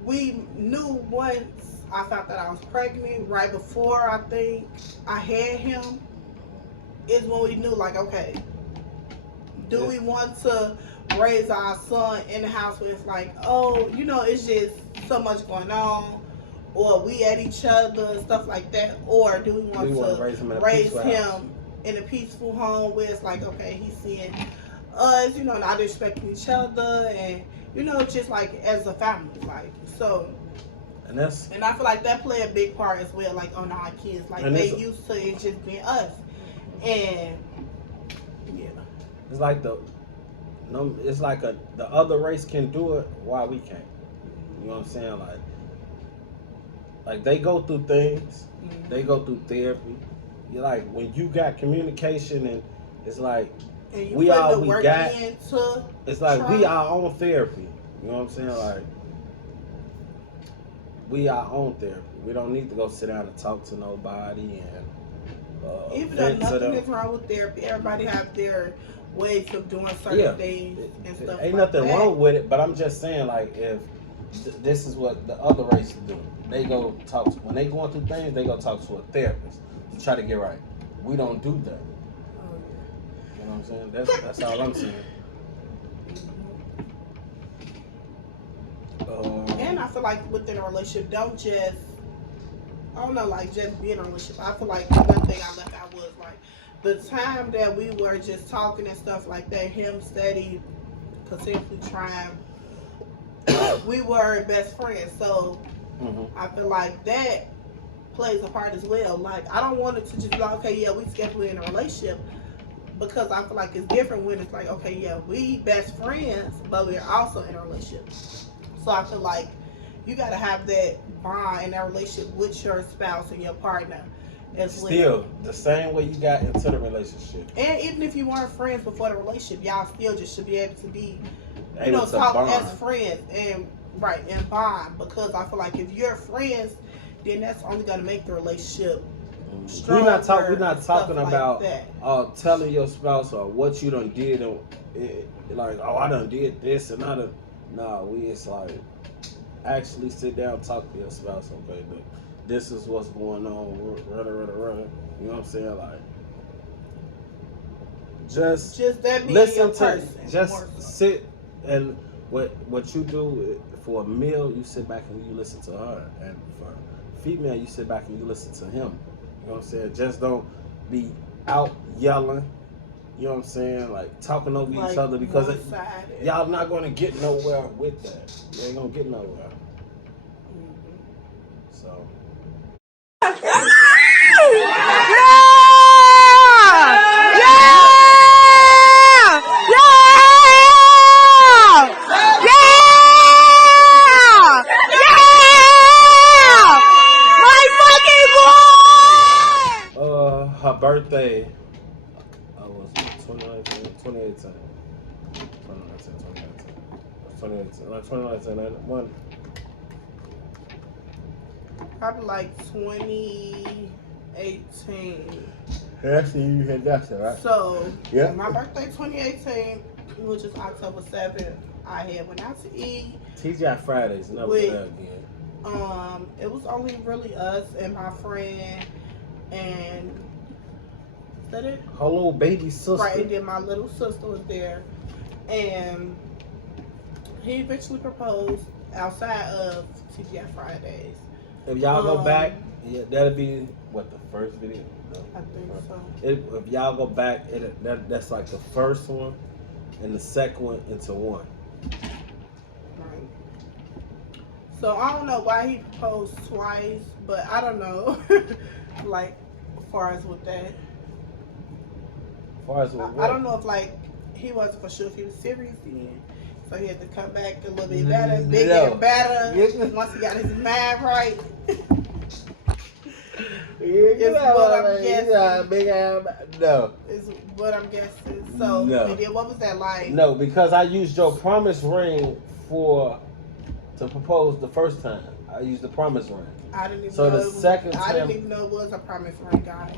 we knew once I found that I was pregnant, right before I think I had him, is when we knew like, okay, do we want to raise our son in the house where it's like, oh, it's just so much going on, or we at each other, stuff like that, or do we want to raise him in a peaceful home where it's like, okay, he's seeing us, not disrespecting each other, and just like as a family, like so. And I feel like that play a big part as well, like on our kids, like they used to it just being us, and yeah, it's like the other race can do it, why we can't? You know what I'm saying? Like they go through things, they go through therapy. You're like when you got communication, and it's like and you we put all the we work got. into It's like try. we our own therapy. You know what I'm saying? Like we our own therapy. We don't need to go sit down and talk to nobody and even though vent to nothing them. is wrong with therapy, everybody have their ways of doing certain things and stuff. Ain't like nothing that. wrong with it, but I'm just saying, like, if this is what the other races do, they go talk to, when they going through things, they go talk to a therapist to try to get right. We don't do that. You know what I'm saying? That's all I'm saying. And I feel like within a relationship, don't just, I don't know, like just be in a relationship. I feel like one thing I left out was like the time that we were just talking and stuff like that, him steady, continuously trying, we were best friends. So I feel like that plays a part as well. Like I don't want it to just be like, okay, yeah, we together in a relationship, because I feel like it's different when it's like, okay, yeah, we best friends, but we're also in a relationship. So I feel like you got to have that bond in that relationship with your spouse and your partner as well. Still, the same way you got into the relationship. And even if you weren't friends before the relationship, y'all still just should be able to be, Talk bond as friends and bond. Because I feel like if you're friends, then that's only going to make the relationship stronger. We're not talking about that. telling your spouse or what you done did and like, oh, I done did this and I done. No, it's like actually sit down, talk to your spouse. Okay, but this is what's going on. Run. You know what I'm saying? Like, just that being listen your to, person. just sit and what you do for a meal, you sit back and you listen to her, and for female, you sit back and you listen to him. You know what I'm saying? Just don't be out yelling. You know what I'm saying? Like talking over each other, because y'all not gonna get nowhere with that. You ain't gonna get nowhere. So. Her birthday was 2018. One. Probably like 2018. Actually, you had that, right? So, yeah, my birthday 2018, which is October 7th, I had went out to eat. TGI Fridays, never there again. It was only really us and my friend, and is that it? Her little baby sister. Right, and then my little sister was there, and he eventually proposed outside of TGI Fridays. If y'all go back, yeah, that'll be what, the first video. I think so. If y'all go back, that's like the first one and the second one into one. Right. So I don't know why he proposed twice, but I don't know. Like, as far as with that, As far as with I what? don't know if like he wasn't for sure if he was serious then. So he had to come back a little bit better, bigger and better once he got his mind right. You know what I I'm mean? guessing. You know, big ass. No. Is what I'm guessing. So No. and then what was that like? No, because I used your promise ring to propose the first time. I used the promise ring. I didn't even So know the second I didn't time- even know it was a promise ring, guys.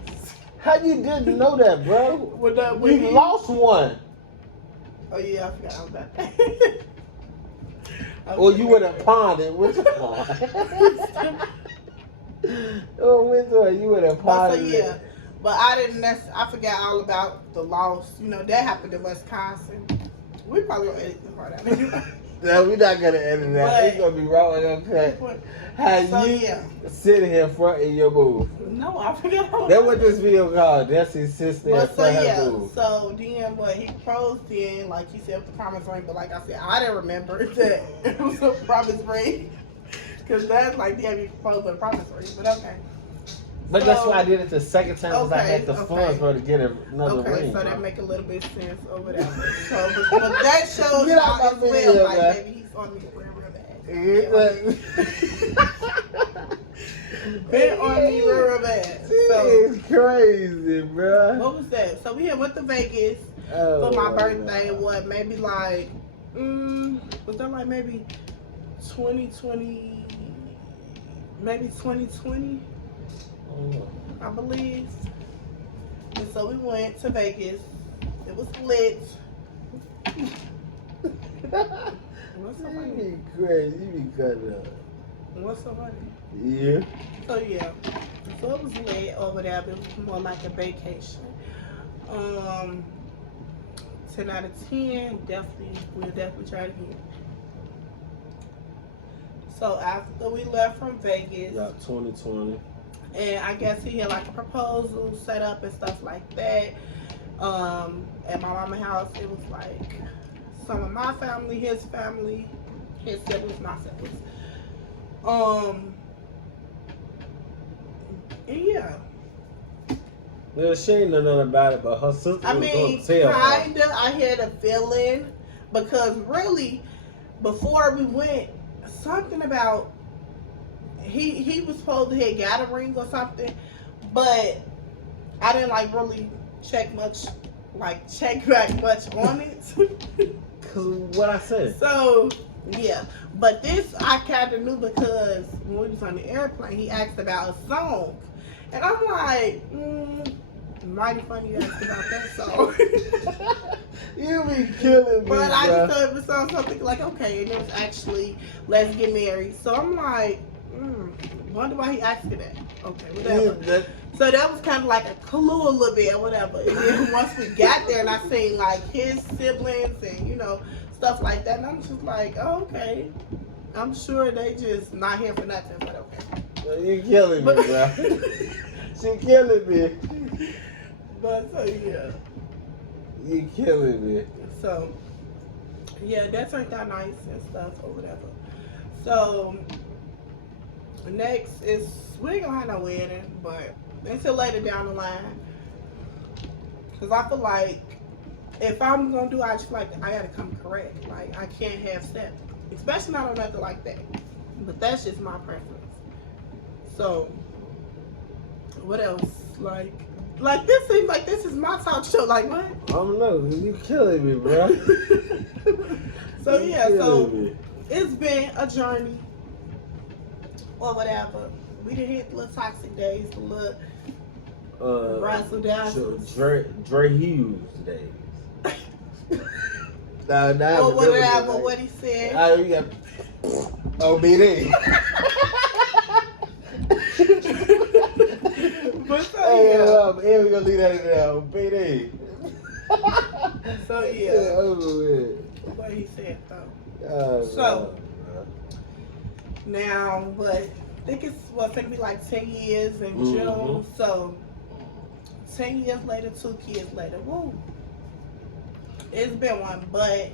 How you didn't know that, bro? When You he- lost one. Oh yeah, I forgot all about that. Or you would have pawned it. Which one? Oh, which one? You would have But pawned so yeah, it. but I didn't. I forgot all about the loss. You know that happened in Wisconsin. We probably gonna edit this part out anyway. No, we're not gonna edit that. But- It's gonna be wrong. Okay. But- How So you yeah, sitting here fronting your move. no, I forgot. All That's about what this video called. That's his sister But and so front her yeah, move. so then what he proposed then, like he said with the promise ring, but like I said, I didn't remember that it was a promise ring. Cause that's like damn you proposed with a promise ring, but okay. But that's So- why I did it the second time because I had the Okay, funds okay. for to get another Okay, ring. so bro. that make a little bit of sense or whatever. So, but that shows Get out y'all my as video, well, like man. maybe he's on me real bad. Been on me real bad. So It's crazy, bro. what was that? So we had went to Vegas Oh, for my birthday. God. What maybe like was that like maybe 2020? Maybe 2020, I believe. And so we went to Vegas. It was lit. What's so You funny? be crazy. You be cutting up. What's so funny? Yeah. So yeah, so it was lit over there, but it was more like a vacation. 10 out of 10, we'll definitely try it again. So after we left from Vegas, Yeah, 2020. and I guess he had like a proposal set up and stuff like that. At my mama's house, it was like some of my family, his siblings, my siblings. And yeah, Well, she ain't know nothing about it, but her sister I was mean, going to tell her. kinda. I had a feeling because really, before we went, something about he was supposed to have got a ring or something, but I didn't like really check back much on it. Because what I said. So yeah, but this I kind of knew because when we was on the airplane, he asked about a song, and I'm like, mighty funny you asked about that song. You be killing me, But I bro. just thought it was something like, okay, and it was actually Let's Get Married. So I'm like, wonder why he asked me that. Okay, whatever. So that was kind of like a clue a little bit or whatever. And then once we got there and I seen like his siblings and, you know, stuff like that, and I'm just like, oh, okay. I'm sure they just not here for nothing, but okay. You killing me, But, bro. She killing me. but so yeah. You killing me. So, yeah, that turned out nice and stuff or whatever. So, next is, we ain't gonna have no wedding, but until later down the line. Because I feel like if I'm gonna do, I just feel like I gotta come correct. Like, I can't have step, especially not on nothing like that. But that's just my preference. So, what else? Like this seems like this is my talk show. Like, what? I don't know. You killing me, bro. So You yeah, so killing me. it's been a journey or whatever. We done hit the little toxic days, the little razzle dazzle, Dre Hughes days. Nah, nah, or whatever. What he said. Oh, you got OBD. But so Hey, yeah, and we gonna leave that in there. OBD. so yeah, Over with. what he said though. Oh, So- bro. Now, but I think it's gonna be like 10 years in Mhm. June. So 10 years later, 2 kids later. Woo! It's been one, but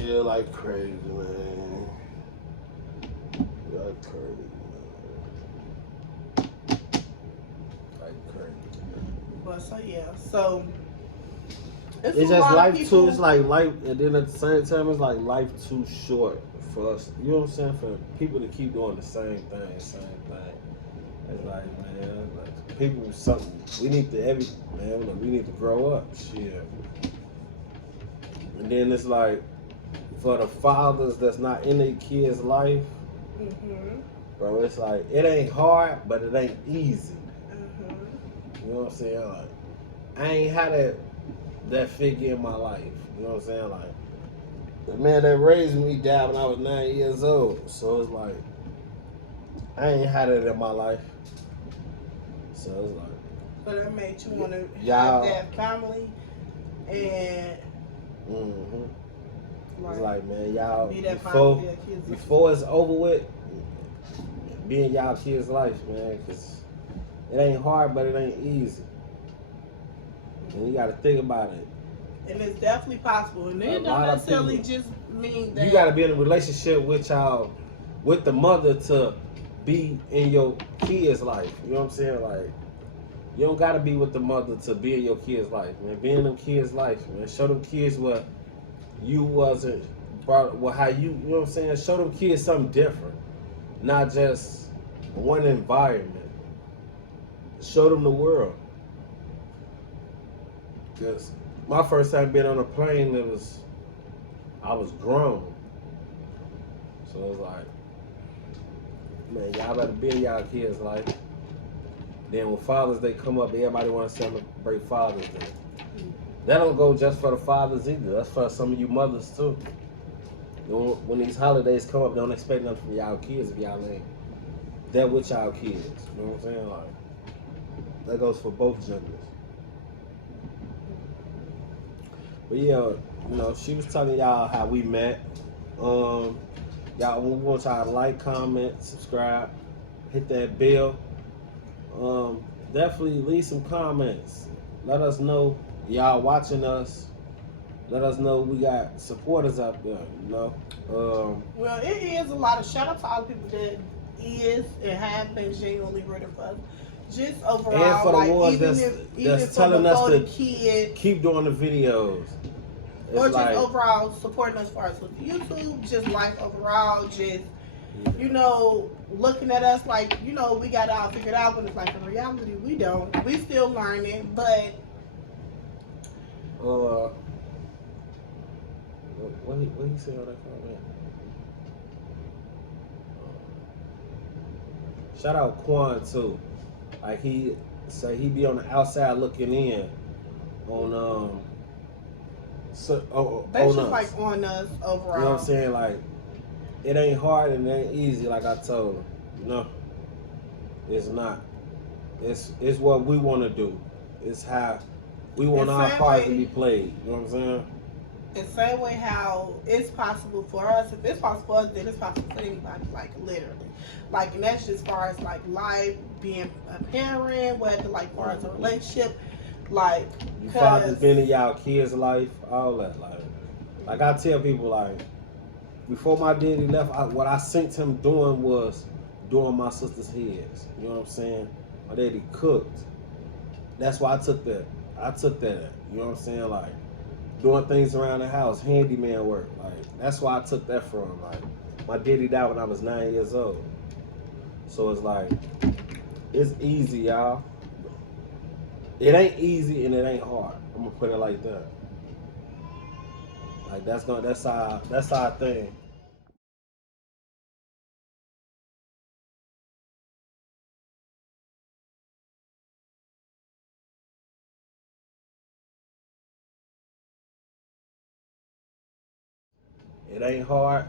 Yeah, like crazy, man. Crazy, like crazy. But so yeah, so It's a just lot of life people, too. It's like life, and then at the same time, it's like life too short for us. You know what I'm saying? For people to keep doing the same thing. It's like, man, like people, something we need to like, we need to grow up. Shit. And then it's like for the fathers that's not in their kids' life, bro. It's like it ain't hard, but it ain't easy. You know what I'm saying? Like I ain't had that figure in my life. You know what I'm saying? Like the man that raised me died when I was 9 years old. So it's like I ain't had it in my life. So it's like so that made you want to y'all- have that family and it's like, man, y'all be that before positive kids. before it's over with, be in y'all kids' life, man, because it ain't hard, but it ain't easy. And you got to think about it. And it's definitely possible. And it don't necessarily just mean that You got to be in a relationship with with the mother to be in your kids' life. You know what I'm saying? Like, you don't got to be with the mother to be in your kids' life, man. Be in them kids' life, man. Show them kids what you wasn't brought, well, how you know what I'm saying? Show them kids something different, not just one environment. Show them the world. Because my first time being on a plane, I was grown. So it was like, man, y'all better be in y'all kids' life. Then when Father's Day come up, everybody want to celebrate Father's Day. That don't go just for the fathers either. That's for some of you mothers too. When these holidays come up, don't expect nothing from y'all kids if y'all ain't there with y'all kids. You know what I'm saying? Like that goes for both genders. But yeah, you know, she was telling y'all how we met. Y'all, we want y'all to like, comment, subscribe, hit that bell. Definitely leave some comments. Let us know y'all watching us. Let us know we got supporters out there, you know. well, it is a lot of shout out to all the people that is and have been genuinely rooting for us. Just overall, and for the like ones even that's telling us the to kids, keep doing the videos. It's or just like, overall supporting us as far as with YouTube, just life overall, just you know, looking at us like, you know, we got it all figured out, but it's like in reality we don't. We still learning, but what he say on that comment? Shout out Quan too. Like he say he be on the outside looking in on they on just us. like on us overall. You know what I'm saying? Like it ain't hard and it ain't easy. Like I told him, you know, it's not. It's what we want to do. It's how we want our cards to be played. You know what I'm saying? The same way how it's possible for us, if it's possible for us, then it's possible for anybody, like literally. Like, and that's just as far as like life, being a parent, whether like far as a relationship, like you fathers been in y'all kids' life, all that. Like I tell people, like before my daddy left, what I seen him doing was doing my sister's heads. You know what I'm saying? My daddy cooked. That's why I took that. You know what I'm saying? Like doing things around the house, handyman work. Like that's why I took that from. Like my daddy died when I was 9 years old. So it's like it's easy, y'all. It ain't easy and it ain't hard. I'm gonna put it like that. Like that's our thing. It ain't hard.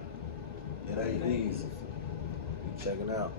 It ain't easy. You check it out.